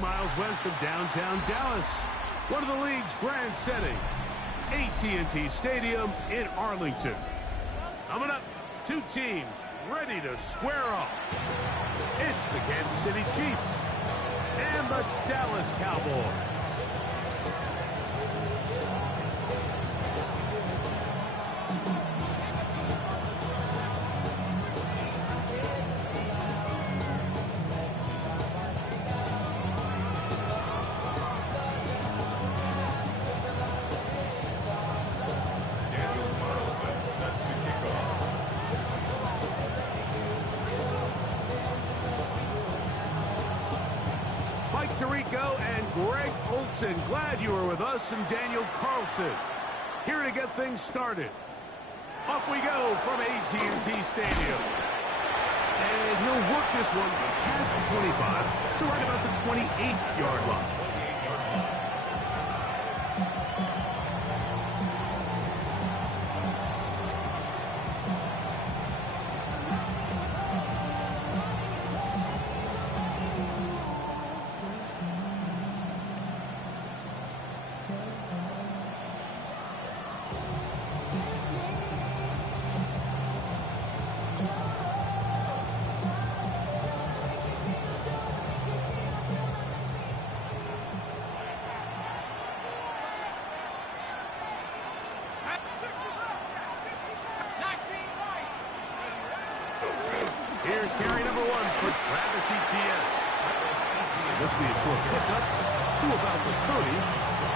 miles west of downtown Dallas, one of the league's grand settings, AT&T Stadium in Arlington. Coming up, two teams ready to square off. It's the Kansas City Chiefs and the Dallas Cowboys. Tirico and Greg Olson, glad you were with us, and Daniel Carlson here to get things started. Off we go from AT&T Stadium. And he'll work this one past the 25 to right about the 28-yard line. Here's carry number one for Travis Etienne. This will be a short pickup to about the 30.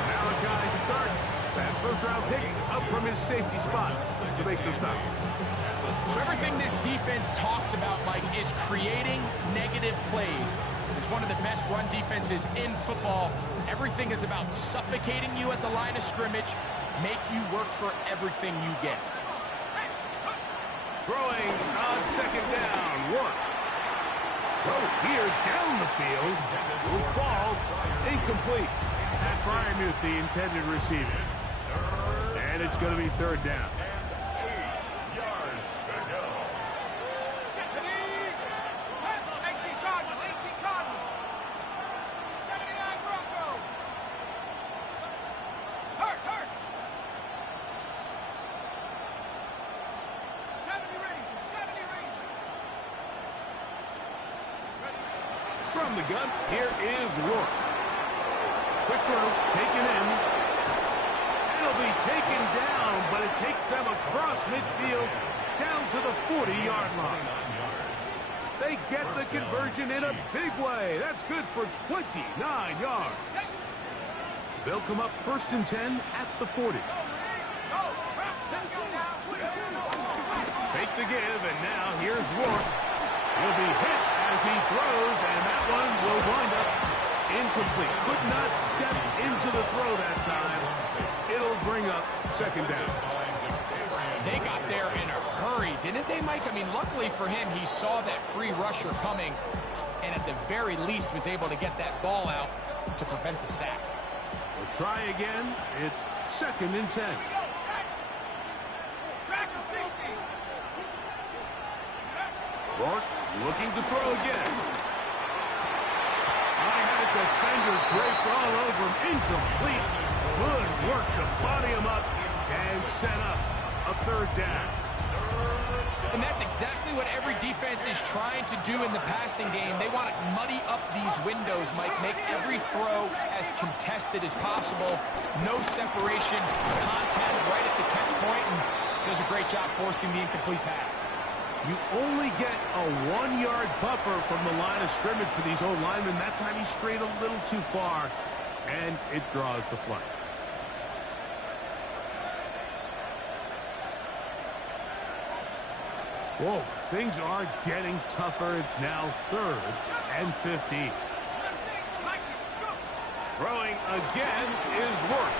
Malachi starts. That first-round pick up from his safety spot to make the stop. So everything this defense talks about, Mike, is creating negative plays. It's one of the best run defenses in football. Everything is about suffocating you at the line of scrimmage, make you work for everything you get. Throwing on second down, work. Throw here down the field. Will fall. Incomplete. Pat Freiermuth, the intended receiver. And it's going to be third down. 8 yards to go. 18 Cardinal, 18 Cardinal. 79 Bronco. Hurt. 70 Ranger. From the gun, here is Rourke. Quick throw, taken in. It'll be taken down, but it takes them across midfield down to the 40-yard line. They get the conversion in a big way. That's good for 29 yards. They'll come up 1st and 10 at the 40. Fake the give, and now here's Rourke. He'll be hit as he throws, and that one will wind up incomplete. Could not step into the throw that time. It'll bring up second down. They got there in a hurry, didn't they, Mike? I mean, luckily for him, he saw that free rusher coming, and at the very least was able to get that ball out to prevent the sack. We'll try again. It's 2nd and 10. Rourke looking to throw again. I had a defender draped all over him. Incomplete. Good work to body him up and set up a third down. And that's exactly what every defense is trying to do in the passing game. They want to muddy up these windows, Mike, make every throw as contested as possible. No separation, contact right at the catch point, and does a great job forcing the incomplete pass. You only get a 1-yard buffer from the line of scrimmage for these old linemen. That time he strayed a little too far, and it draws the flag. Whoa, things are getting tougher. It's now 3rd and 15. Throwing again is Rourke.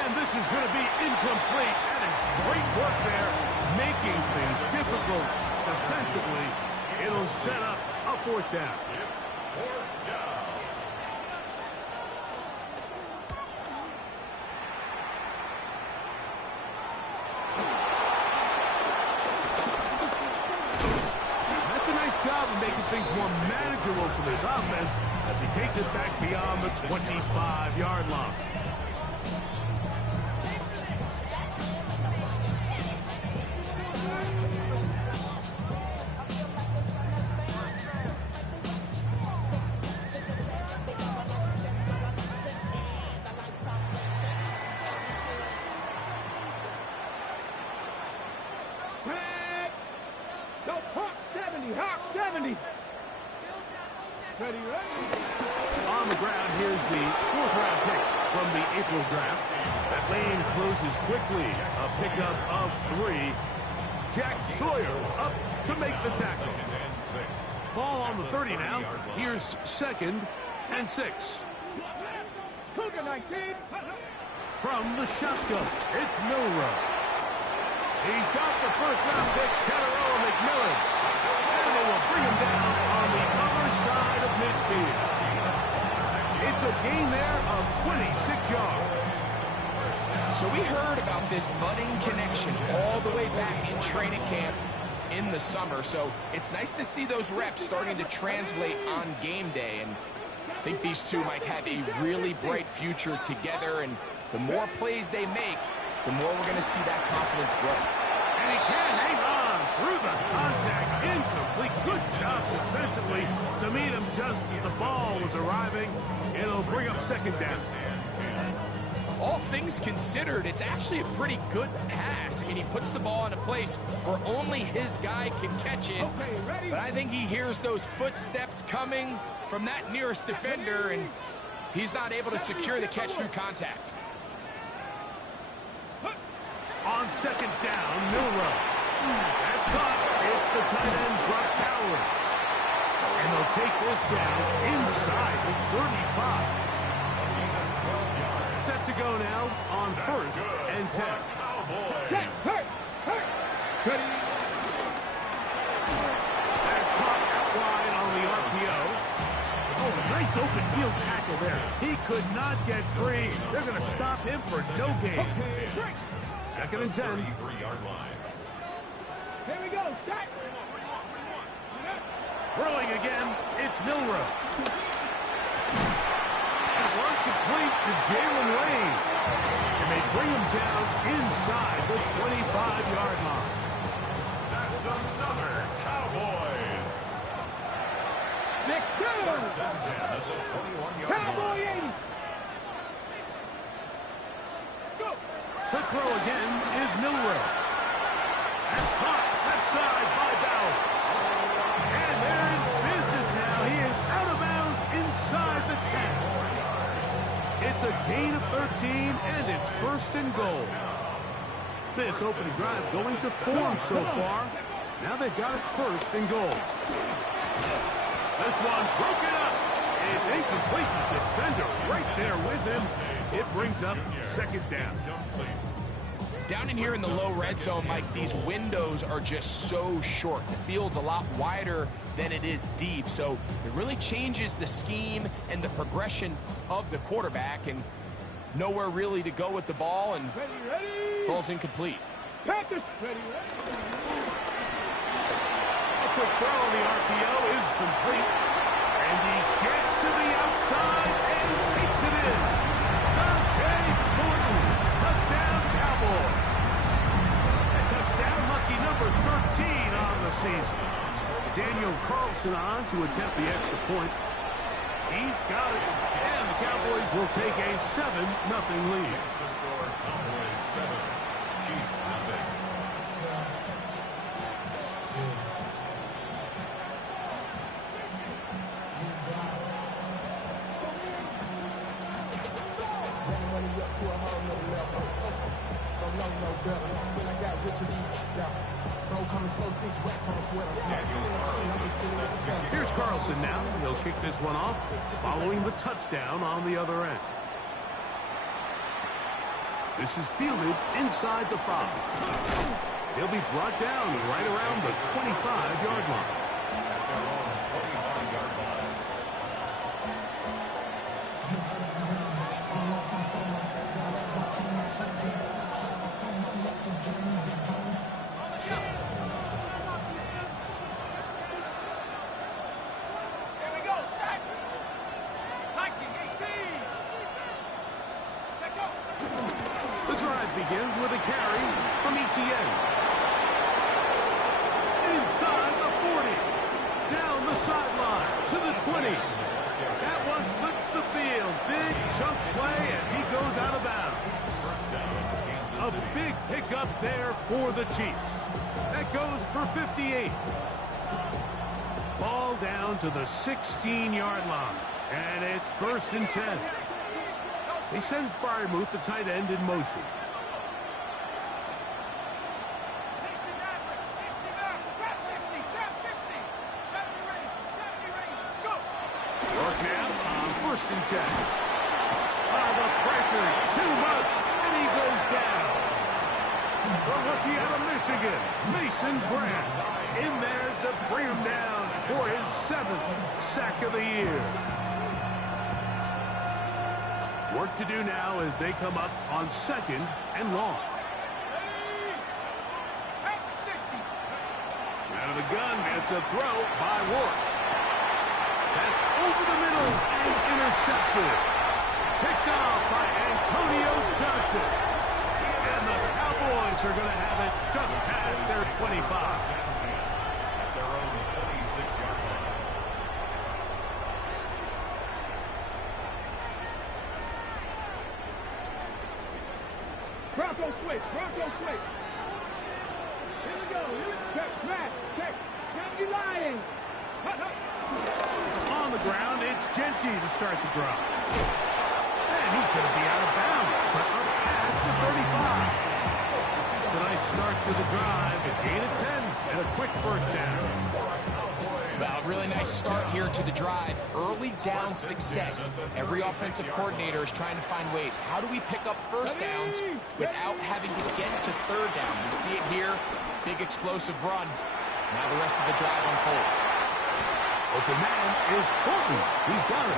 And this is going to be incomplete. That is great work there, making things difficult defensively. It'll set up a 4th down. It's 4th down. things more manageable for this offense as he takes it back beyond the 25-yard line. On the ground, here's the fourth-round pick from the April draft. That lane closes quickly. A pickup of 3. Jack Sawyer up to make the tackle. Ball on the 30 now. Here's 2nd and 6. From the shotgun, it's Milroe. He's got the first-round pick, Tetairoa McMillan. And they will bring him down on the other side of midfield. It's a gain there of 26 yards. So we heard about this budding connection all the way back in training camp in the summer. So it's nice to see those reps starting to translate on game day. And I think these two might have a really bright future together. And the more plays they make, the more we're going to see that confidence grow. And he can hang on through the contact. Incomplete. Good job defensively to meet him just as the ball was arriving. It'll bring up 2nd down. All things considered, it's actually a pretty good pass. I mean, he puts the ball in a place where only his guy can catch it. But I think he hears those footsteps coming from that nearest defender, and he's not able to secure the catch through contact. On 2nd down, Milroe. That's caught. It's the tight end, Brock Bowers. And they'll take this down inside the 35. Set to go now on 1st and 10. That's caught out wide on the RPO. Oh, nice open field tackle there. He could not get free. They're going to stop him for no gain. 2nd and 10. 33-yard line. Here we go. Start. Throwing again, it's Milroe. And one complete to Jalen Lane. And they bring him down inside the 25-yard line. That's another Cowboys. Next down. 1st and 10 at the 21-yard Cowboy line. 80. Go. To throw again is Milroe. That's caught left side by Bowers. And they're in business now. He is out of bounds inside the 10. It's a gain of 13, and it's 1st and goal. This opening drive going to form so far. Now they've got it 1st and goal. This one broken up. It's incomplete. The defender right there with him. It brings up 2nd down. Down in here in the low red zone, Mike, these windows are just so short. The field's a lot wider than it is deep, so it really changes the scheme and the progression of the quarterback, and nowhere really to go with the ball, and falls incomplete. Panthers. Ready. A quick throw on the RPO is complete, and he gets to the outside and takes it in. Dante Morton, touchdown Cowboys. A touchdown, lucky number 13 on the season. Daniel Carlson on to attempt the extra point. He's got it, and the Cowboys will take a 7-0 lead. It's the score, Cowboys 7, Chiefs nothing. Here's Carlson now. He'll kick this one off following the touchdown on the other end. This is fielded inside the 5. He'll be brought down right around the 25-yard line. The drive begins with a carry from ETN. Inside the 40. Down the sideline to the 20. That one flips the field. Big chunk play as he goes out of bounds. A big pickup there for the Chiefs. That goes for 58. Ball down to the 16-yard line. And it's 1st and 10. They send Freiermuth, the tight end, in motion. York now on 1st and 10. The pressure, too much, and he goes down. The rookie out of Michigan, Mason Grant, in there to bring him down for his 7th sack of the year. Work to do now as they come up on 2nd and long. Out of the gun, it's a throw by Rourke. That's over the middle and intercepted. Picked off by Antonio Johnson. And the Cowboys are going to have it just past their 25. At their own 26-yard line. Bronco switch. Bronco switch. Here we go. Check. Matt. Check. County Lions. On the ground, it's Genty to start the drive. And he's going to be out of bounds, but up past the 35. It's a nice start to the drive. A gain of 10 and a quick 1st down. Well, really nice start here to the drive. Early down success. Every offensive coordinator is trying to find ways. How do we pick up 1st downs without having to get to 3rd down? We see it here. Big explosive run. Now the rest of the drive unfolds. Open man is Horton. He's got it.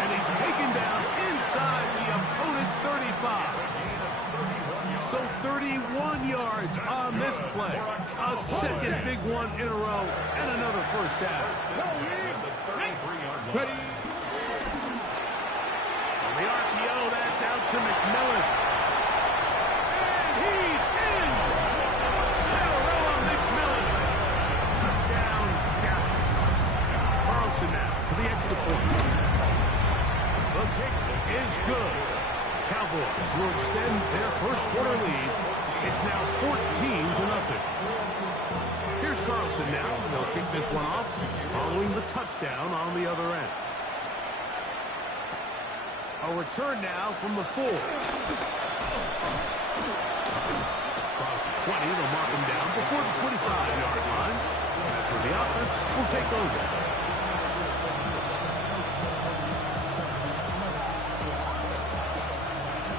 And he's taken down inside the opponent's 35. So 31 yards on this play. A 2nd big one in a row and another 1st down. Ready. On the RPO, that's out to McMillan. And he's in. Arrow McMillan. Touchdown, Dallas. Carlson now for the extra point. The kick is good. Cowboys will extend their 1st quarter lead. It's now 14-0. Here's Carlson now. They'll kick this one off following the touchdown on the other end. A return now from the 4. Across the 20, they'll mark him down before the 25-yard line. That's where the offense will take over.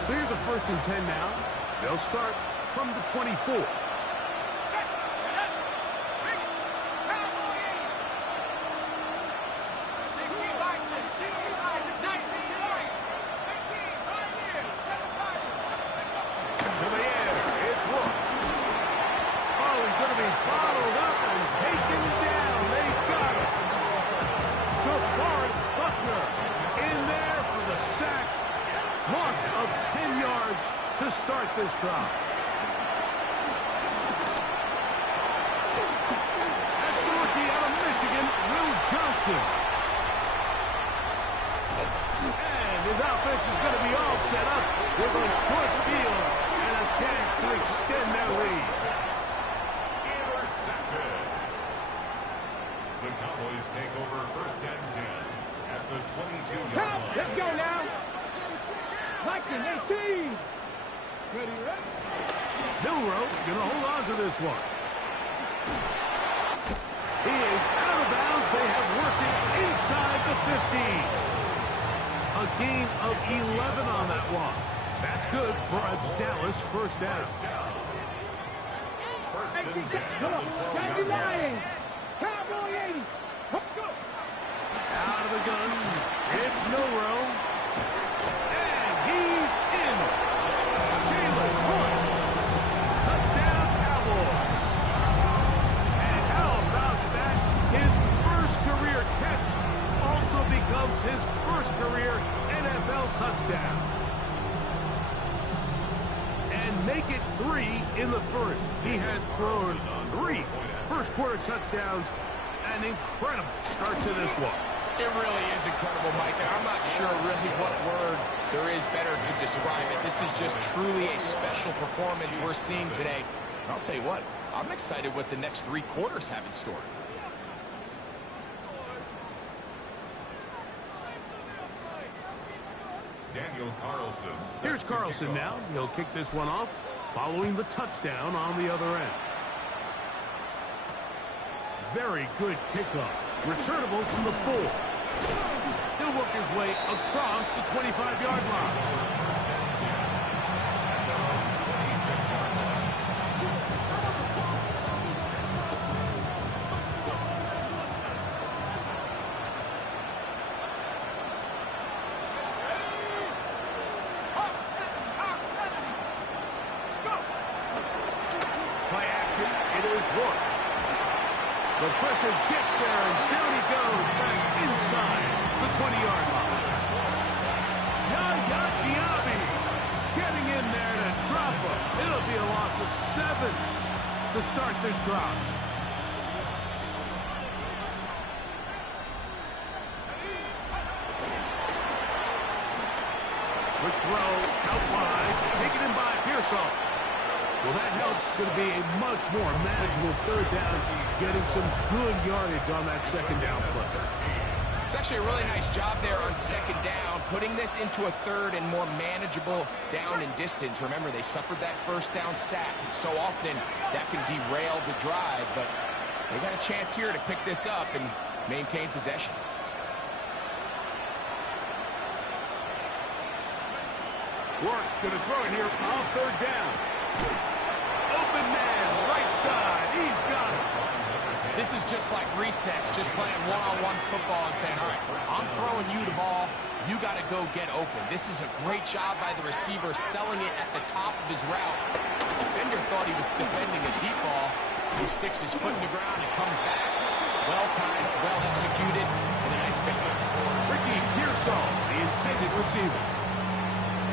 So here's a 1st and 10 now. They'll start from the 24. To the air, it's Rourke. Oh, he's going to be bottled up and taken down. They got it. DeForest Buckner in there for the sack. Loss of 10 yards to start this drive. That's the rookie out of Michigan, Will Johnson. And his offense is going to be all set up with a short field and a chance to extend their lead. Intercepted. The Cowboys take over 1st and 10 at the 22-yard line. Let's go now. Likely 18. Ready. Milroe going to hold on to this one. He is out of bounds. They have worked it inside the 15. A gain of 11 on that one. That's good for a Dallas 1st down. 1st and 10 Come at on. the County 12-yard line. Lions. Cowboy 80. Let's go. Out of the gun, it's Milroe. And he's in. Jalen Hood. Touchdown, Cowboys. And how about that? His 1st career catch also becomes his 1st career NFL touchdown. in the first. He has thrown 3 first-quarter touchdowns. An incredible start to this one. It really is incredible, Mike, and I'm not sure really what word there is better to describe it. This is just truly a special performance we're seeing today. And I'll tell you what, I'm excited what the next 3 quarters have in store. Daniel Carlson. Here's Carlson now. He'll kick this one off following the touchdown on the other end. Very good kickoff. Returnable from the 4. He'll work his way across the 25-yard line. Play action. It is Rourke. The pressure gets there, and down he goes back inside the 20-yard line. Yaya Diaby getting in there to drop him. It'll be a loss of 7 to start this drive. Quick throw out wide, taken in by Pearsall. Well, that helps. It's going to be a much more manageable third down, getting some good yardage on that second down play. It's actually a really nice job there on second down, putting this into a third and more manageable down and distance. Remember, they suffered that first down sack, and so often that can derail the drive, but they got a chance here to pick this up and maintain possession. Rourke going to throw it here on third down. Open man, right side. He's got it. This is just like recess, just playing one-on-one football and saying, all right, I'm throwing you the ball. You got to go get open. This is a great job by the receiver selling it at the top of his route. The defender thought he was defending a deep ball. He sticks his foot in the ground and comes back. Well-timed, well-executed, and a nice pickup. Ricky Pearsall, the intended receiver.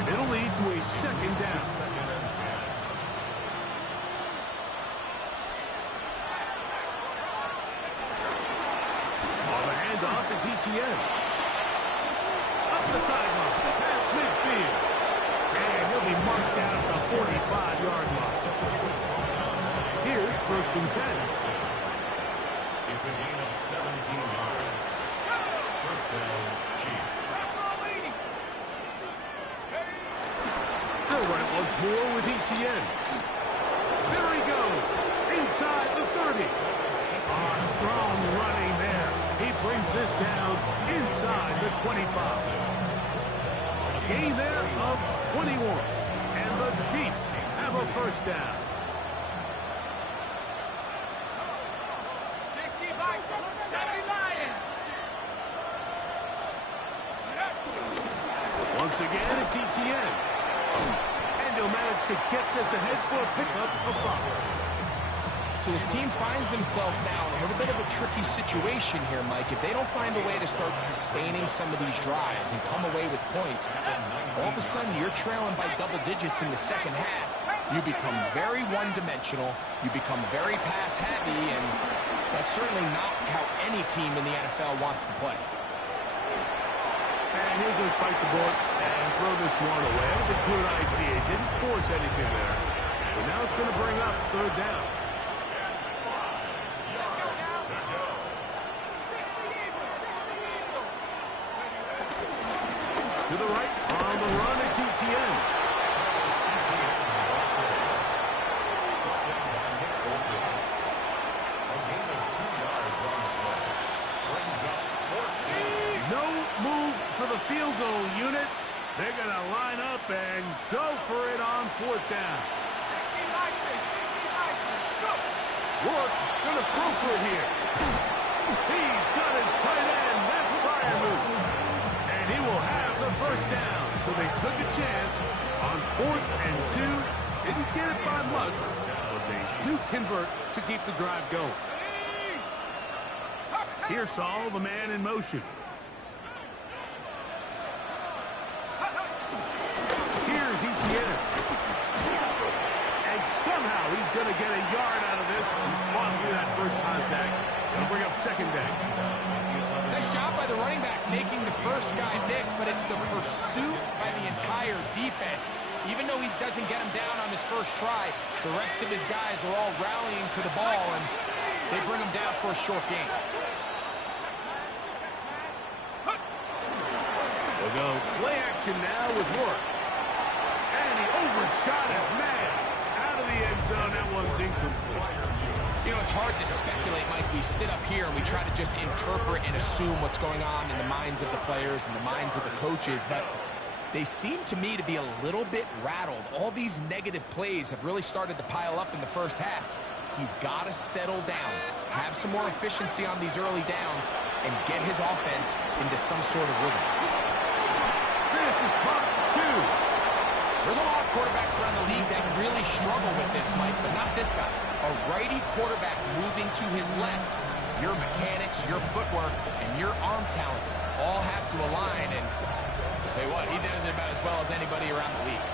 And it'll lead to a second down. Off it's ETN. Up the sideline, past midfield. And he'll be marked down at the 45-yard line. Here's 1st and 10. It's a gain of 17 yards. First down, Chiefs. They'll run it once more with ETN. There he goes, inside the 30. Strong running there. He brings this down inside the 25. A gain there of 21. And the Chiefs have a first down. 60 by 70 Lions. Once again, it's ETN. And he'll manage to get this ahead for a pickup of 5. So this team finds themselves now in a little bit of a tricky situation here, Mike. If they don't find a way to start sustaining some of these drives and come away with points, all of a sudden you're trailing by double digits in the second half. You become very one-dimensional. You become very pass-heavy, and that's certainly not how any team in the NFL wants to play. And he'll just bite the bullet and throw this one away. That was a good idea. He didn't force anything there. But now it's going to bring up third down. To the right, on the run, it's ETN. No move for the field goal unit. They're going to line up and go for it on 4th down. 60 by 6, go. Rourke going to throw for it here. He's got his tight end. That's Freiermuth. And he will have the first down. So they took a chance on 4th and 2. Didn't get it by much, but they do convert to keep the drive going. Pearsall, the man in motion. Here's ETN. And somehow going to get a yard out of this. He's fought through that first contact. It'll bring up second down. Nice job by the running back making the first guy miss, but it's the pursuit by the entire defense. Even though he doesn't get him down on his first try, the rest of his guys are all rallying to the ball, and they bring him down for a short gain. We'll go play action now with Rourke. And he overshot his man. Out of the end zone, that one's incomplete. You know, it's hard to speculate, Mike. We sit up here and we try to just interpret and assume what's going on in the minds of the players and the minds of the coaches, but they seem to me to be a little bit rattled. All these negative plays have really started to pile up in the first half. He's got to settle down, have some more efficiency on these early downs, and get his offense into some sort of rhythm. This is caught two. There's a lot of quarterbacks around the league that really struggle with this, Mike, but not this guy. A righty quarterback moving to his left. Your mechanics, your footwork, and your arm talent all have to align, and I'll tell you what, he does it about as well as anybody around the league.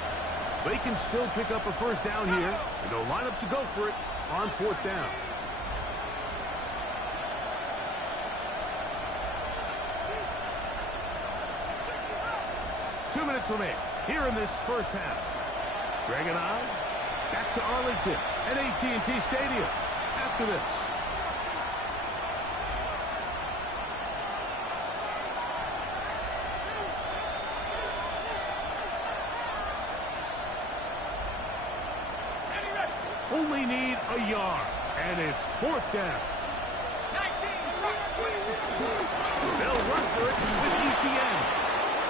They can still pick up a first down here, and they'll line up to go for it on fourth down. Two minutes remain here in this first half. Greg and I back to Arlington at AT&T Stadium after this. Only need a yard, and it's fourth down. 19, They'll run for it with ETN.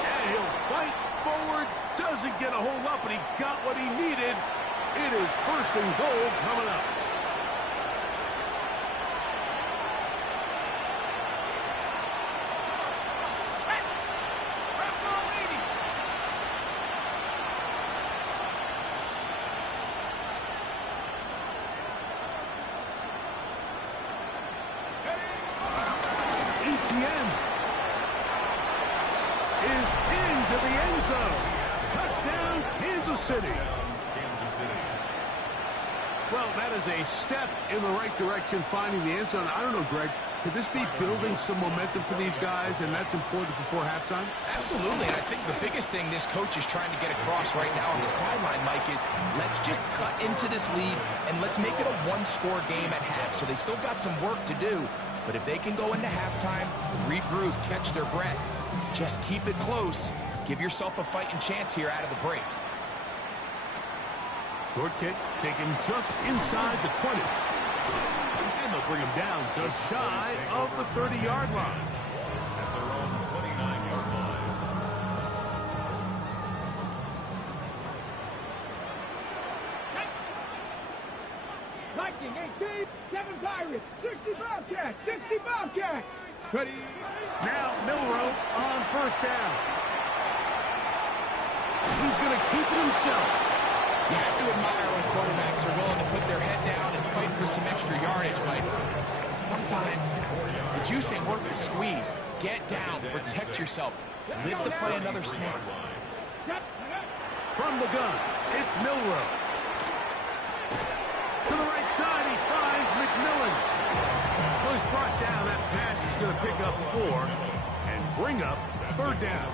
And he'll fight forward. Doesn't get a hold up, but he got what he needed. It is first and goal coming up. ETN is into the end zone. Touchdown, Kansas City. Kansas City. Well, that is a step in the right direction, finding the end zone. I don't know, Greg, could this be building some momentum for these guys, and that's important before halftime? Absolutely, and I think the biggest thing this coach is trying to get across right now on the sideline, Mike, is let's just cut into this lead, and let's make it a one-score game at half. So they still got some work to do, but if they can go into halftime, regroup, catch their breath, just keep it close, give yourself a fighting chance here out of the break. Short kick taken just inside the 20. And they'll bring him down just shy of the 30-yard line. At their own 29-yard line. Viking 18, 7 Pirates, 60 Bobcats, 60 Bobcats. Ready? Now Milroe on first down. He's going to keep it himself. You have to admire when quarterbacks are willing to put their head down and fight for some extra yardage, Mike. Sometimes the juice ain't worth the squeeze. Get down, protect yourself, live to play another snap. From the gun, it's Milroe. To the right side, he finds McMillan. Well, he's brought down. That pass is going to pick up 4 and bring up third down.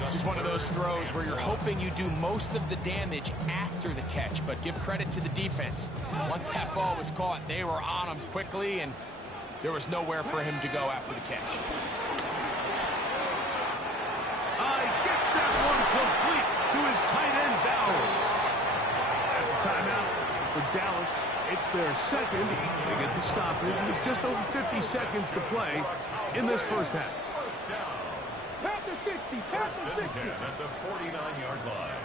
This is one of those throws where you're hoping you do most of the damage after the catch, but give credit to the defense. Once that ball was caught, they were on him quickly, and there was nowhere for him to go after the catch. Gets that one complete to his tight end, Bowers. That's a timeout for Dallas. It's their second. They get the stoppage with just over 50 seconds to play in this first half. Pass the 60, pass the 60. At the 49-yard line.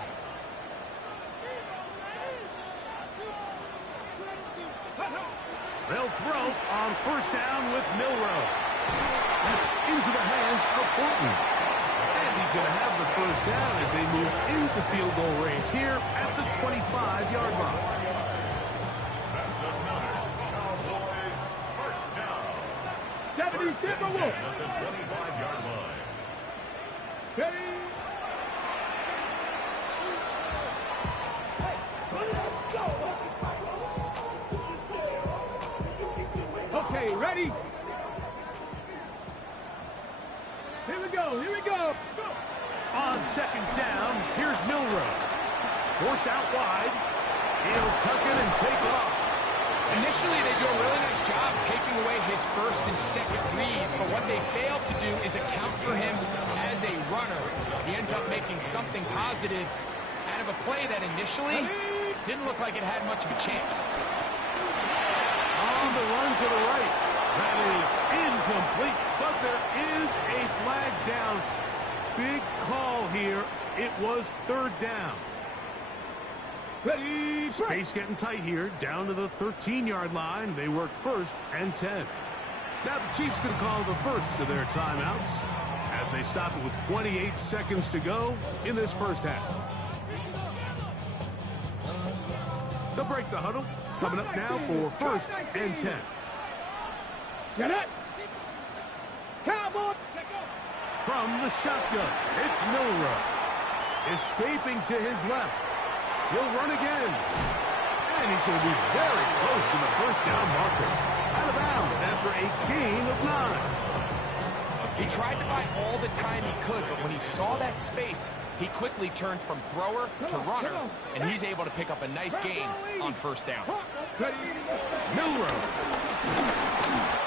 They'll throw on first down with Milroe. That's into the hands of Horton. And he's going to have the first down as they move into field goal range here at the 25-yard line. That's another Cowboys first down. 70 Timberwolves. At the 25-yard line. Ready? Let's go. Okay, ready? Here we go, here we go. Go. On second down, here's Milroe. Forced out wide. He'll tuck it and take off. Initially, they do a really nice job taking away his first and second read, but what they fail to do is account for him as a runner. He ends up making something positive out of a play that initially didn't look like it had much of a chance. On the run to the right. That is incomplete, but there is a flag down. Big call here. It was third down. Ready, Space getting tight here, down to the 13-yard line. They work first and 10. Now the Chiefs going to call the first of their timeouts as they stop it with 28 seconds to go in this first half. They'll break the huddle. Coming up now for first and 10. Get it. Cowboy. From the shotgun, it's Milroe. Escaping to his left. He'll run again. And he's going to be very close to the first down marker. Out of bounds after a gain of 9. He tried to buy all the time he could, but when he saw that space, he quickly turned from thrower to runner, and he's able to pick up a nice gain on first down. Milroe.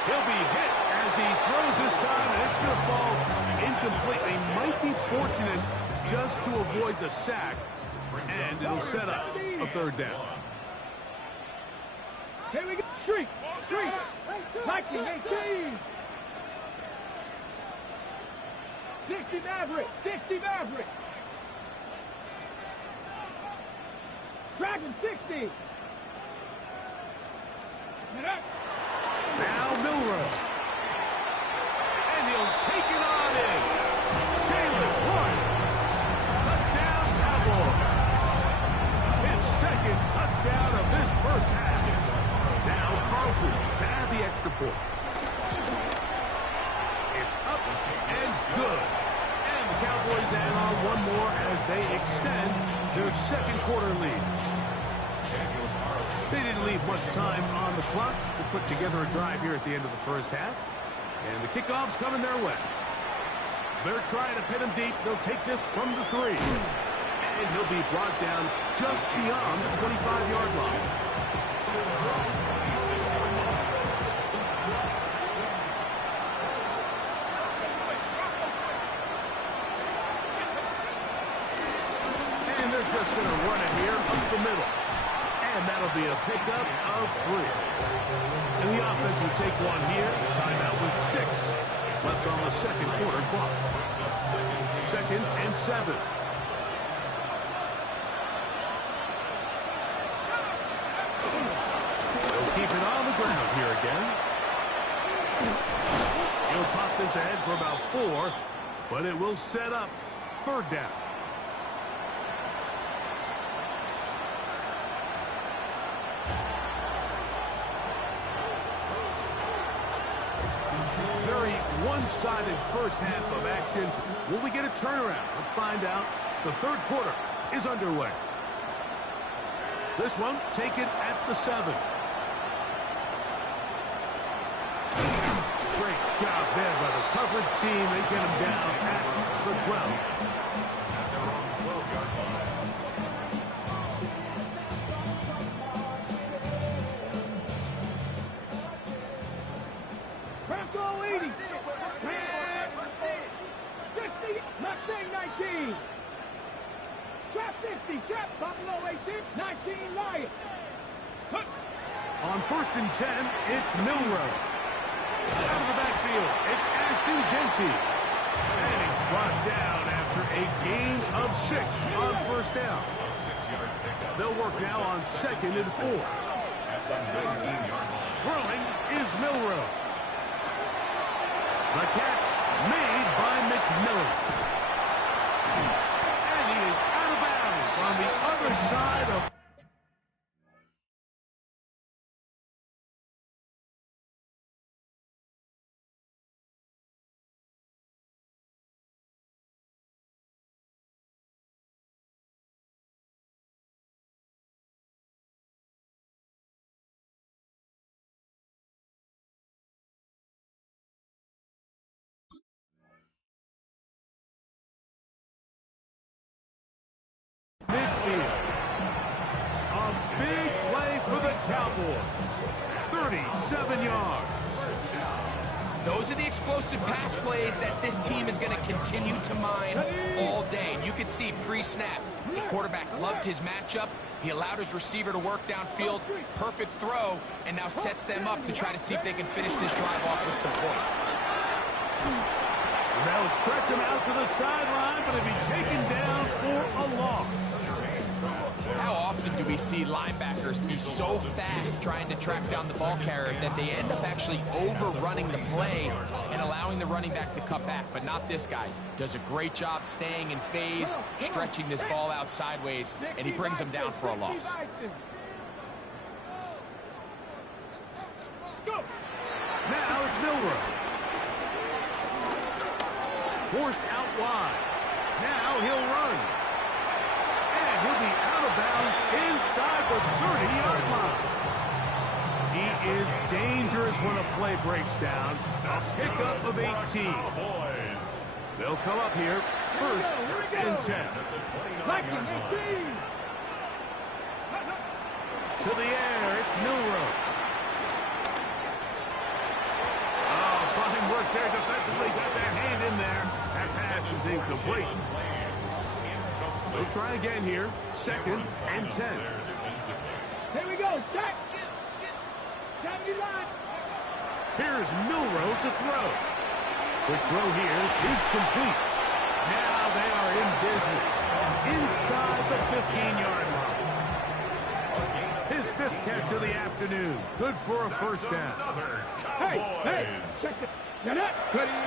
He'll be hit as he throws this time, and it's going to fall incomplete. They might be fortunate just to avoid the sack, and it'll set up a third down. Here we go. Street. 1918. 60 Maverick. Dragon 60. Now Milroe. And he'll take it on in. Jalen Hurts. Touchdown Cowboys. His second touchdown of this first half. Now Carlson to add the extra point. It's up and good. And the Cowboys add on one more as they extend their second quarter lead. They didn't leave much time on the clock to put together a drive here at the end of the first half. And the kickoff's coming their way. They're trying to pin him deep. They'll take this from the 3. And he'll be brought down just beyond the 25-yard line. And they're just going to run it here up the middle. And that'll be a pickup of 3. And the offense will take one here. Timeout with 6 left on the second quarter clock. Second and 7. They'll keep it on the ground here again. He'll pop this ahead for about 4, but it will set up third down. One-sided first half of action. Will we get a turnaround? Let's find out. The third quarter is underway. This one taken at the 7. Great job there by the coverage team. They get him down at the 12. Bronco 80. 60. Mustang 19. Trap 50. Trap Buffalo 18. 19 Lion. On first and 10, it's Milroe. Out of the backfield, it's Ashton Jeanty. And he's brought down after a gain of 6 on first down. They'll work now on second and 4. Throwing is Milroe. The catch made by McMillan. And he is out of bounds on the other side of field. A big play for the Cowboys. 37 yards. Those are the explosive pass plays that this team is going to continue to mine all day. And you could see pre-snap, the quarterback loved his matchup. He allowed his receiver to work downfield. Perfect throw, and now sets them up to try to see if they can finish this drive off with some points. They'll stretch him out to the sideline, but he'll be taken down for a loss. How often do we see linebackers be so fast trying to track down the ball carrier that they end up actually overrunning the play and allowing the running back to cut back? But not this guy. Does a great job staying in phase, stretching this ball out sideways, and he brings him down for a loss. Now it's Milroe. Forced out wide. Now he'll run. And he'll be out of bounds inside the 30-yard line. He is dangerous when a play breaks down. A pickup of 18. They'll come up here. First and 10. To the air, it's Milroe. Oh, fine work there defensively. Got that hand in there. That pass is incomplete. We'll try again here. Second and 10. Here we go. Set. Here's Milroe to throw. Quick throw here is complete. Now they are in business. Inside the 15-yard line. His fifth catch of the afternoon. Good for a first down. Hey, check it. Now that's cutting.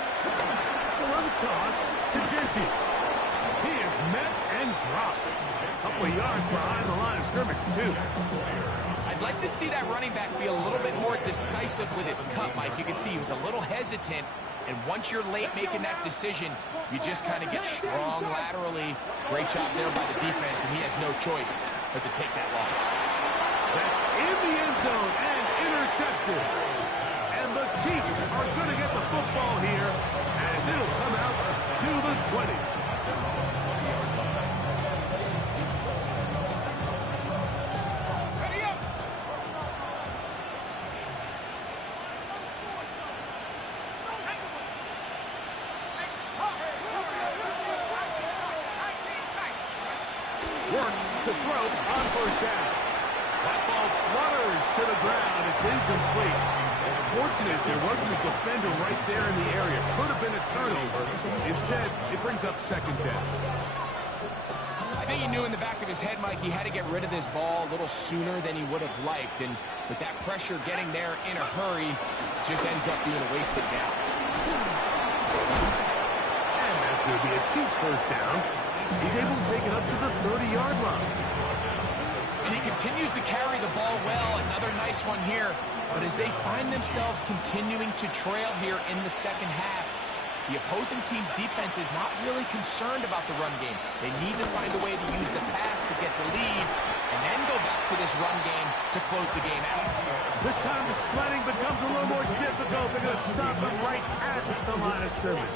On the toss to Genty. He is met and dropped. A couple of yards behind the line of scrimmage, too. I'd like to see that running back be a little bit more decisive with his cut, Mike. You can see he was a little hesitant, and once you're late making that decision, you just kind of get strong laterally. Great job there by the defense, and he has no choice but to take that loss. That's in the end zone and intercepted. And the Chiefs are going to get the football here as it'll come out to the 20. Work to throw on first down. That ball flutters to the ground. It's incomplete. Fortunate there wasn't a defender right there in the area. Could have been a turnover. Instead, it brings up second down. I think he knew in the back of his head, Mike, he had to get rid of this ball a little sooner than he would have liked. And with that pressure getting there in a hurry, it just ends up being a wasted down. And that's going to be a Chiefs first down. He's able to take it up to the 30-yard line. And he continues to carry the ball well. Another nice one here. But as they find themselves continuing to trail here in the second half, the opposing team's defense is not really concerned about the run game. They need to find a way to use the pass to get the lead and then go back to this run game to close the game out. This time the sledding becomes a little more difficult. They're going to stop him right at the line of scrimmage.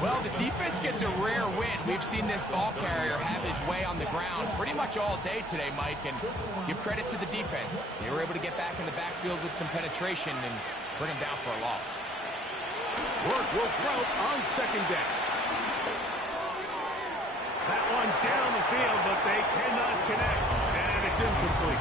Well, the defense gets a rare win. We've seen this ball carrier have his way on the ground pretty much all day today, Mike, and give credit to the defense. They were able to get back in the backfield with some penetration and bring him down for a loss. Work will throw on second down. That one down the field, but they cannot connect, and it's incomplete.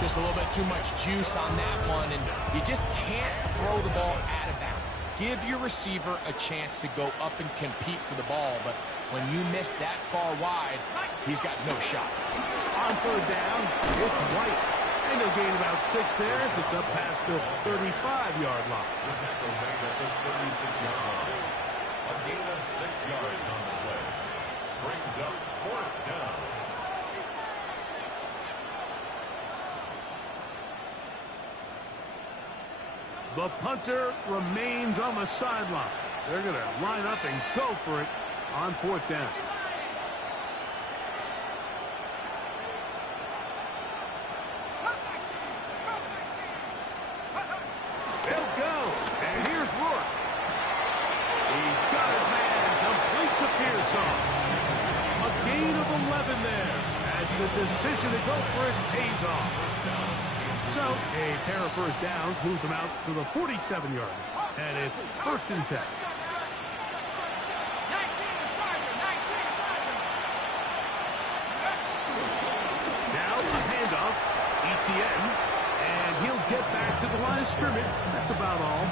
Just a little bit too much juice on that one, and you just can't throw the ball out of bounds. Give your receiver a chance to go up and compete for the ball, but when you miss that far wide, he's got no shot. On third down, it's White. And they'll gain about 6 there as it's up past the 35-yard line. The tackle made at the 36-yard line. A gain of 6 yards on the play. Brings up fourth down. The punter remains on the sideline. They're going to line up and go for it on fourth down. They'll go. And here's Rourke. He's got his man. Complete to Pearson. A gain of 11 there. the decision to go for it pays off. So, a pair of first downs moves them out to the 47-yard. And it's 1st and 10. Now the handoff, Etienne, and he'll get back to the line of scrimmage. That's about all.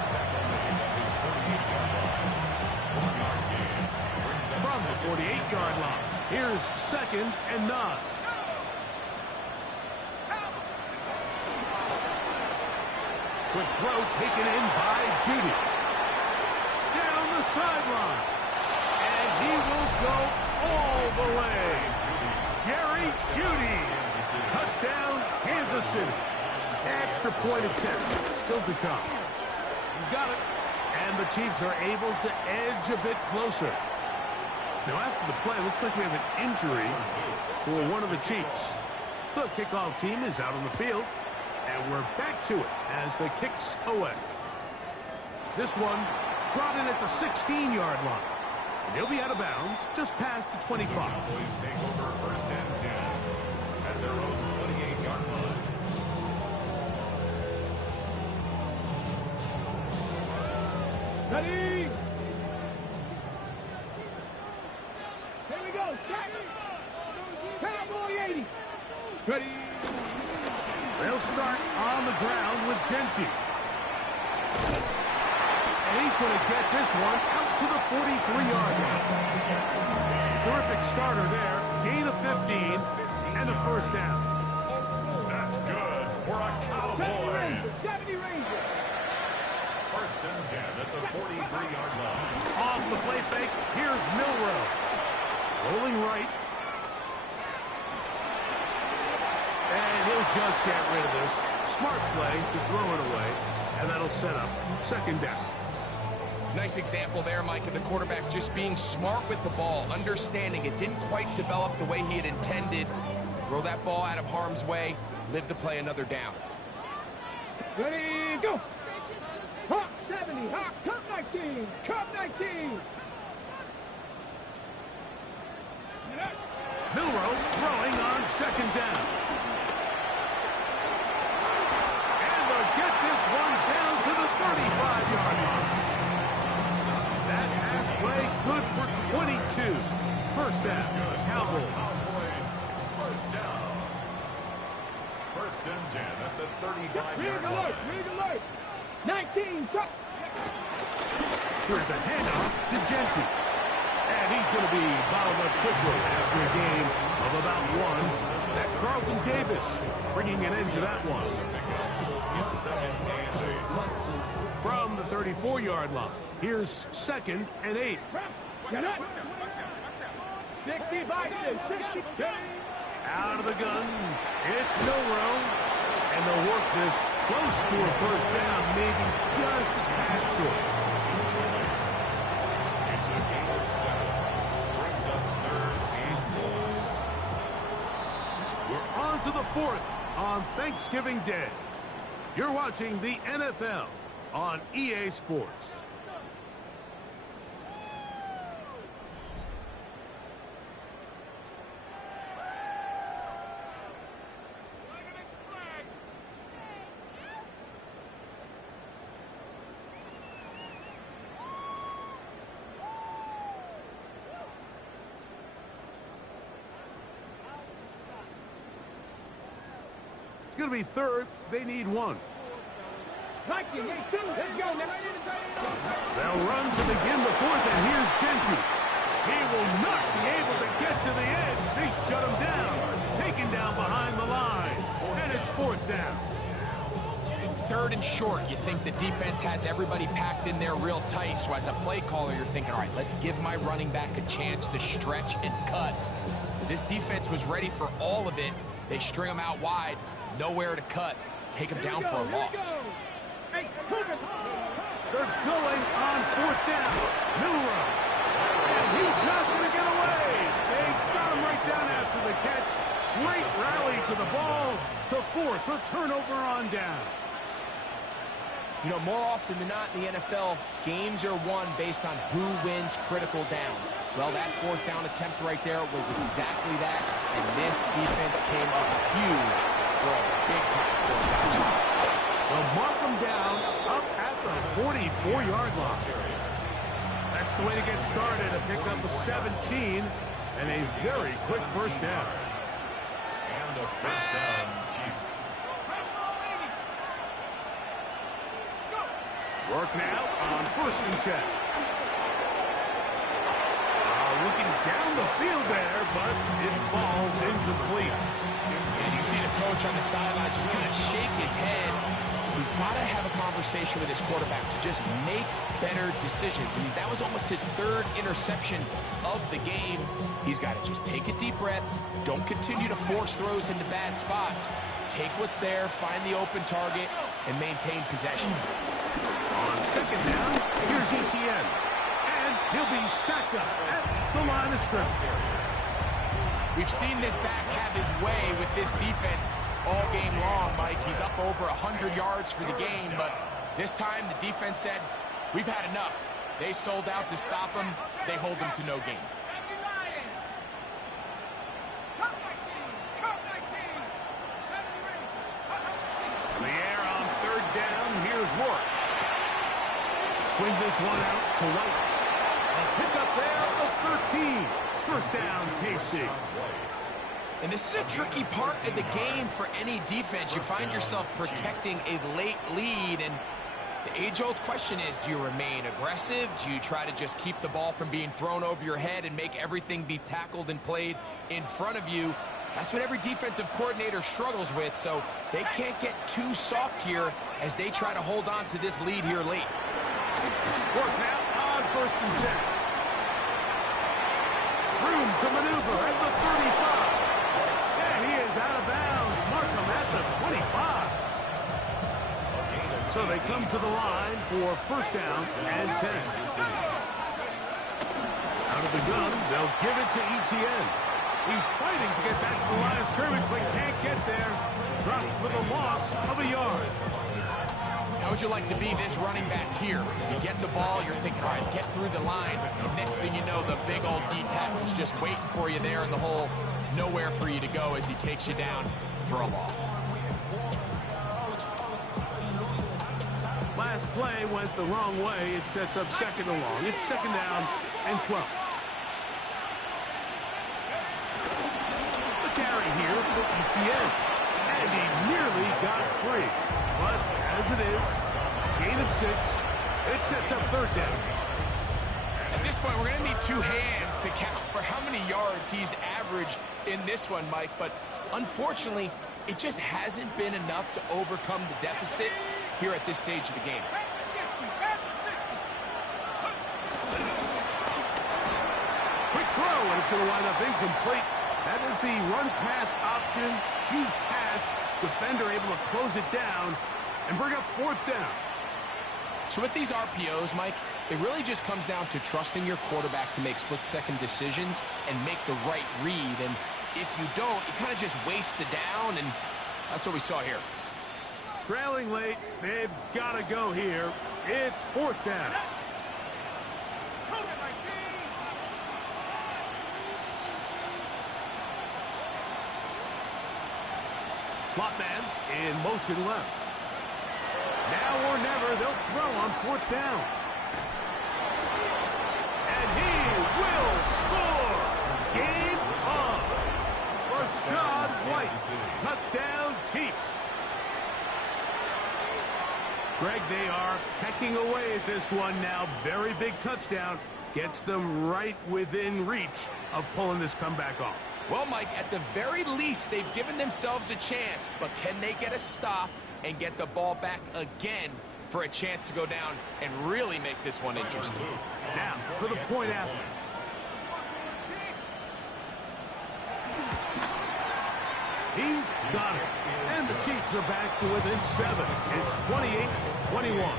From the 48-yard line, here's 2nd and 9. Quick throw taken in by Judy. Down the sideline. And he will go all the way. Jerry Judy. Touchdown, Kansas City. Extra point attempt. Still to come. He's got it. And the Chiefs are able to edge a bit closer. Now after the play, looks like we have an injury for one of the Chiefs. The kickoff team is out on the field. And we're back to it as the kicks away. This one brought in at the 16-yard line. And he'll be out of bounds just past the 25. Cowboys take over 1st and 10 at their own 28-yard line. Ready? Here we go. Cowboy 80. Ready? They'll start on the ground with Genty. And he's going to get this one out to the 43-yard line. Terrific starter there. Gain of 15 and a 1st down. That's good for a Cowboys. 70 Rangers. 1st and 10 at the 43-yard line. Off the play fake, here's Milroe. Rolling right. And he'll just get rid of this. Smart play to throw it away. And that'll set up 2nd down. Nice example there, Mike, of the quarterback just being smart with the ball, understanding it didn't quite develop the way he had intended. Throw that ball out of harm's way, live to play another down. Ready, go! Hawk 70, Hawk, Cup 19, Cup 19. Milroe throwing on 2nd down. And they'll get this one down to the 35-yard line. That pass play good for 22. 1st down, Cowboys. 1st down. 1st and 10 at the 35-yard Rig line. alert, rig alert. 19, Cup. Here's a handoff to Genty. And he's going to be bottled up quickly after a game of about 1. That's Carlton Davis bringing an end to that one. It's 2nd and 8. From the 34-yard line, here's 2nd and 8. Get up. 60 boxes, 60. Out of the gun, it's Milroe. And they'll work this close to a 1st down, maybe just a tad short. It's a gain of 7. Brings up 3rd and 1. We're on to the 4th on Thanksgiving Day. You're watching the NFL on EA Sports. It's going to be 3rd. They need 1. Viking, let's go. They'll run to begin the 4th, and here's Genty. He will not be able to get to the edge. They shut him down. Taken down behind the line. And it's 4th down. 3rd and short. You think the defense has everybody packed in there real tight. So as a play caller, you're thinking, all right, let's give my running back a chance to stretch and cut. This defense was ready for all of it. They string them out wide. Nowhere to cut. Take them down for a loss. They're going on 4th down. Milroe. And he's not going to get away. They got him right down after the catch. Great rally to the ball to force a turnover on down. You know, more often than not in the NFL, games are won based on who wins critical downs. Well, that 4th down attempt right there was exactly that. and this defense came up huge for a big-time fourth down. They'll mark them down up at the 44-yard line. That's the way to get started. A pickup of 17 and a very quick first down. And a first down, Chiefs. Work now on 1st and 10. Looking down the field there, but it falls incomplete. And you see the coach on the sideline just kind of shake his head. He's got to have a conversation with his quarterback to just make better decisions. I mean, that was almost his 3rd interception of the game. He's got to just take a deep breath. Don't continue to force throws into bad spots. Take what's there, find the open target, and maintain possession. On 2nd down, here's Etienne. And he'll be stacked up at the line of scrimmage. We've seen this back have his way with this defense all game long, Mike. He's up over 100 yards for the game, but this time the defense said, we've had enough. They sold out to stop him. They hold him to no gain. In the air on 3rd down, here's Rourke. Swing this one out to White. A pickup there of 13. First down, KC. And this is a tricky part of the game for any defense. You find yourself protecting a late lead, and the age-old question is, do you remain aggressive? Do you try to just keep the ball from being thrown over your head and make everything be tackled and played in front of you? That's what every defensive coordinator struggles with, so they can't get too soft here as they try to hold on to this lead here late. Work now on 1st and 10. Room to maneuver at the 35. And he is out of bounds. Markham at the 25. So they come to the line for 1st down and 10. Out of the gun, they'll give it to Etienne. He's fighting to get back to the line of scrimmage, but can't get there. Drops for the loss of a yard. How would you like to be this running back here? You get the ball, you're thinking, all right, get through the line. Next thing you know, the big old D-tackle's just waiting for you there in the hole. Nowhere for you to go as he takes you down for a loss. Last play went the wrong way. It sets up 2nd and long. It's 2nd down and 12. The carry here for Etienne. And he nearly got free. But as it is, gain of 6. It sets up 3rd down. At this point, we're going to need 2 hands to count for how many yards he's averaged in this one, Mike. But unfortunately, it just hasn't been enough to overcome the deficit here at this stage of the game. Quick throw, and it's going to wind up incomplete. That is the run-pass option. Choose pass. Defender able to close it down and bring up 4th down. So with these RPOs, Mike, it really just comes down to trusting your quarterback to make split-second decisions and make the right read. And if you don't, you kind of just waste the down, and that's what we saw here. Trailing late, they've got to go here. It's 4th down. Slot man in motion left. Now or never, they'll throw on 4th down. And he will score. Game on. Rashad White. Touchdown, Chiefs. Greg, they are pecking away at this one now. Very big touchdown. Gets them right within reach of pulling this comeback off. Well, Mike, at the very least, they've given themselves a chance, but can they get a stop and get the ball back again for a chance to go down and really make this one interesting? Now, for the point after. He's got it. And the Chiefs are back to within 7. It's 28-21.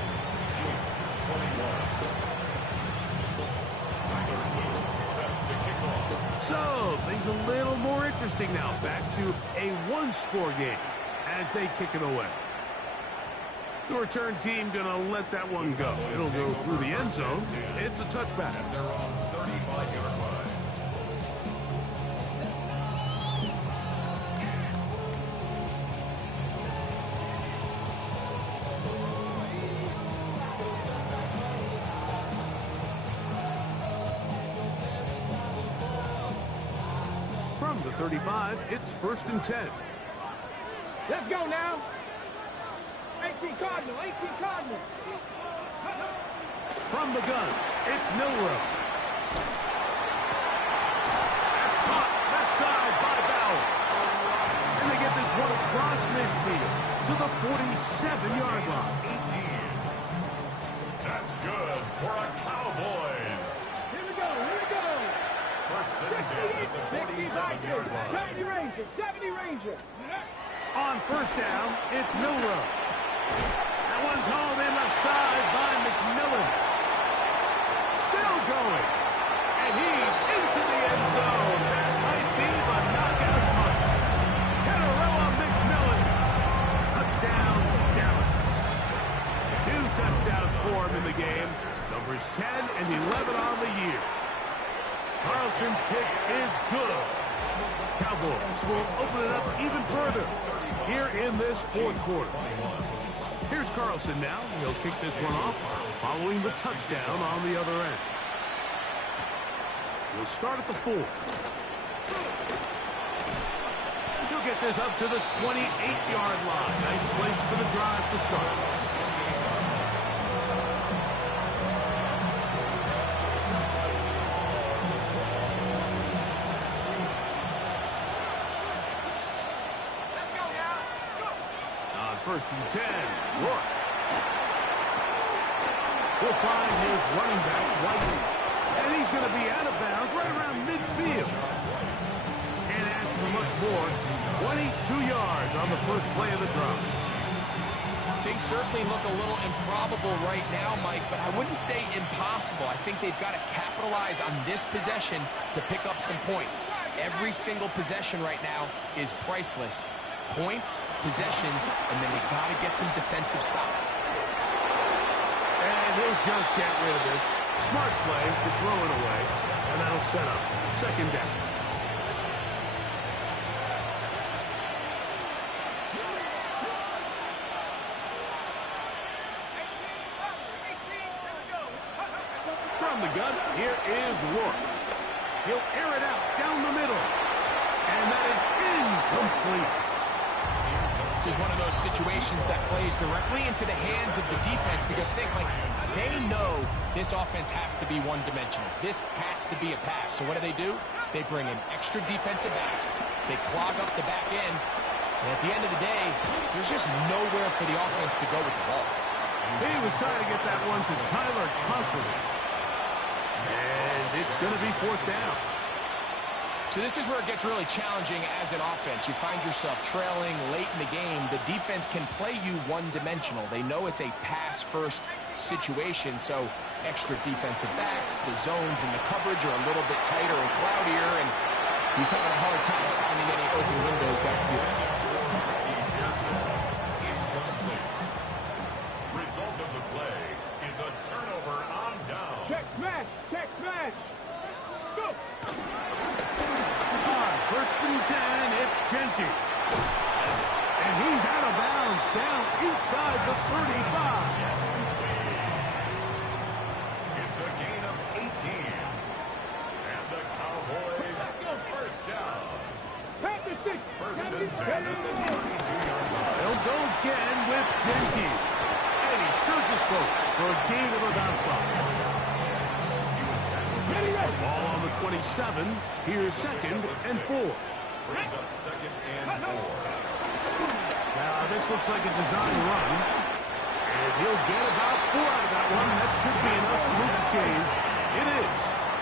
So, things a little more interesting now. Back to a one-score game as they kick it away. The return team going to let that one go. It'll go through the end zone. It's a touchback. And they're on 35-yard line. 35, it's 1st and 10. Let's go now. 18 Cardinal, 18 Cardinal. From the gun, it's Milroe. That's caught left side by Bowers. And they get this one across midfield to the 47-yard line. 18. That's good for a Cowboys. Here we go, here we go. 1st and 10 at the 47-yard line. 70 Ranger, 70 Ranger. On 1st down, it's Milroe. That one's hauled in left side by McMillan. Still going. And he's into the end zone. That might be the knockout punch. Kenarella McMillan. Touchdown, Dallas. 2 touchdowns for him in the game. Numbers 10 and 11 on the year. Carlson's kick is good. Cowboys will open it up even further here in this 4th quarter. Here's Carlson now. He'll kick this one off following the touchdown on the other end. We'll start at the 4. He'll get this up to the 28-yard line. Nice place for the drive to start. On 1st and 10, Rourke. We'll find his running back, Whiteley. And he's going to be out of bounds right around midfield. Can't ask for much more. 22 yards on the first play of the drive. Things certainly look a little improbable right now, Mike, but I wouldn't say impossible. I think they've got to capitalize on this possession to pick up some points. Every single possession right now is priceless. Points, possessions, and then they got to get some defensive stops. And he'll just get rid of this. Smart play to throw it away, and that'll set up 2nd down. From the gun, here is Rourke. He'll air it out down the middle, and that is incomplete. This is one of those situations that plays directly into the hands of the defense because they know this offense has to be one-dimensional. This has to be a pass. So what do? They bring in extra defensive backs. They clog up the back end. And at the end of the day, there's just nowhere for the offense to go with the ball. He was trying to get that one to Tyler Conklin. And it's going to be 4th down. So this is where it gets really challenging as an offense. You find yourself trailing late in the game. The defense can play you one-dimensional. They know it's a pass-first situation, so extra defensive backs, the zones and the coverage are a little bit tighter and cloudier, and he's having a hard time finding any open windows downfield. Result of the play is a turnover on down. Check smash, check smash. Go. On 1st and 10, it's Genty. And he's out of bounds down inside the 35. It's a gain of 18. And the Cowboys go 1st down. 1st and 10 at the 22-yard line. They'll go again with Genty. And he surges forward for a gain of about 5. Ball on the 27. Here's 2nd and 4. Brings up 2nd and 4. Now, this looks like a design run. And he'll get about 4 out of that one. That should be enough to move the chains. It is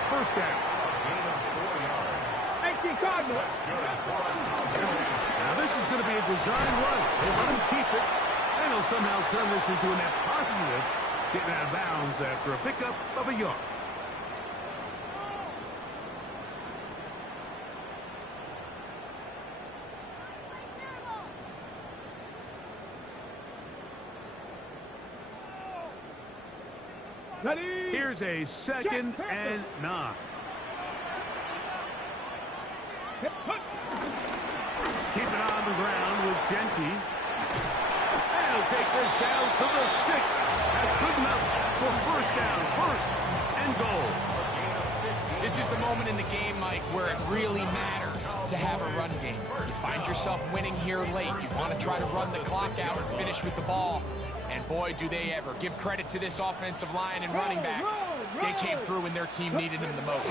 1st down. Gain of 4 yards. 18 Cardinal. That's good for a Cowboys. Now, this is going to be a design run. They'll let him keep it. And he'll somehow turn this into a net positive, getting out of bounds after a pickup of a yard. Ready. Here's a 2nd and 9. Keep it on the ground with Genty. And he'll take this down to the 6. That's good enough for 1st down. 1st and goal. A gain of 15. This is the moment in the game, Mike, where it really matters to have a run game. You find yourself winning here late. You want to try to run the clock out and finish with the ball. And boy, do they ever. Give credit to this offensive line and running back. They came through when their team needed them the most.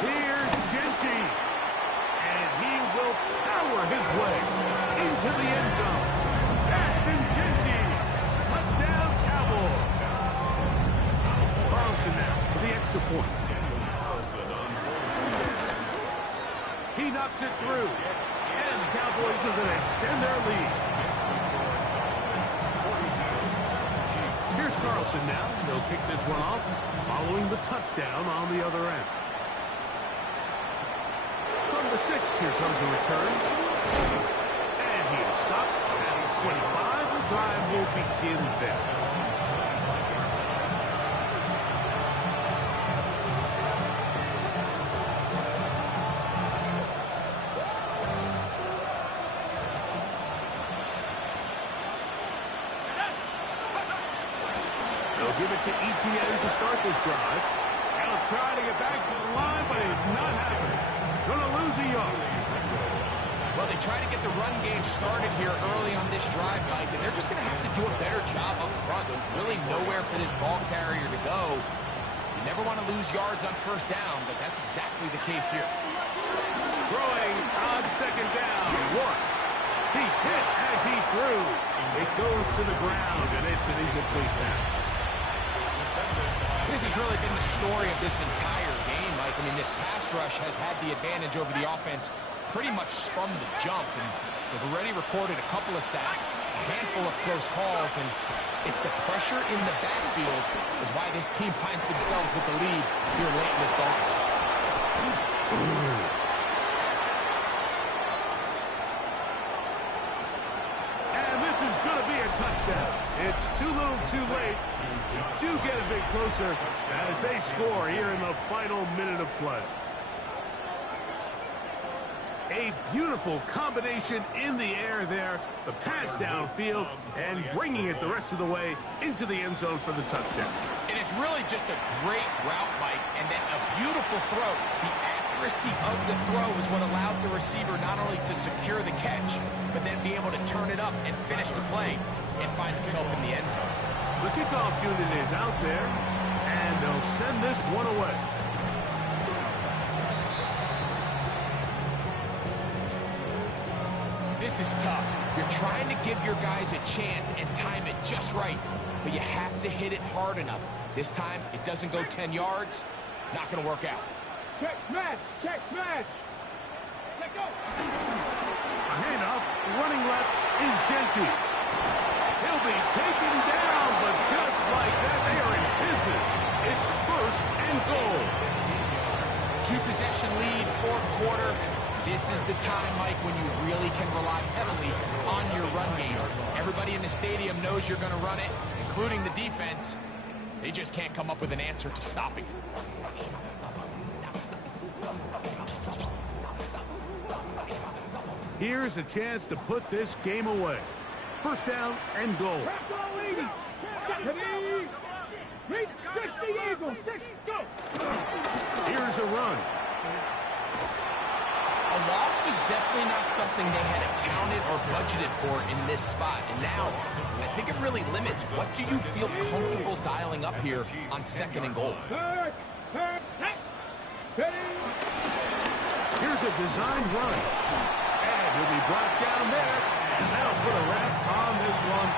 Here's Jeanty. And he will power his way into the end zone. Ashton Jeanty. Touchdown, Cowboys. Carlson now for the extra point. He knocks it through. And the Cowboys are going to extend their lead. Here's Carlson now. They'll kick this one off, following the touchdown on the other end. From the 6, here comes a return. And he is stopped at 25. The drive will begin there. They'll give it to ETN to start this drive. They'll try to get back to the line, but it's not happening. Gonna lose a yard. Well, they try to get the run game started here early on this drive, Mike, and they're just going to have to do a better job up front. There's really nowhere for this ball carrier to go. You never want to lose yards on first down, but that's exactly the case here. Throwing on second down. One. He's hit as he threw. It goes to the ground, and it's an incomplete pass. This has really been the story of this entire game, Mike. I mean, this pass rush has had the advantage over the offense pretty much from the jump, and they've already recorded a couple of sacks, a handful of close calls, and it's the pressure in the backfield is why this team finds themselves with the lead here late in this ball. And this is going to be a touchdown. It's too little too late. Do get a bit closer as they score here in the final minute of play. A beautiful combination in the air there. The pass downfield and bringing it the rest of the way into the end zone for the touchdown. And it's really just a great route, Mike, and then a beautiful throw. The accuracy of the throw is what allowed the receiver not only to secure the catch, but then be able to turn it up and finish the play and find himself in the end zone. The kickoff unit is out there, and they'll send this one away. This is tough. You're trying to give your guys a chance and time it just right, but you have to hit it hard enough. This time, it doesn't go 10 yards. Not going to work out. Check smash! Check smash! Let go! A handoff, running left is Jeanty. He'll be taken down, but just like that, they are in business. It's 1st and goal. 2-possession lead, 4th quarter. This is the time, Mike, when you really can rely heavily on your run game. Everybody in the stadium knows you're going to run it, including the defense. They just can't come up with an answer to stopping it. Here's a chance to put this game away. 1st down and goal. Reach 60 Eagles. 6, go! Here's a run. A loss was definitely not something they had accounted or budgeted for in this spot. And now, I think it really limits what do you feel comfortable dialing up here on 2nd and goal. Here's a design run. And he'll be brought down there. And that'll put a wrap on this one.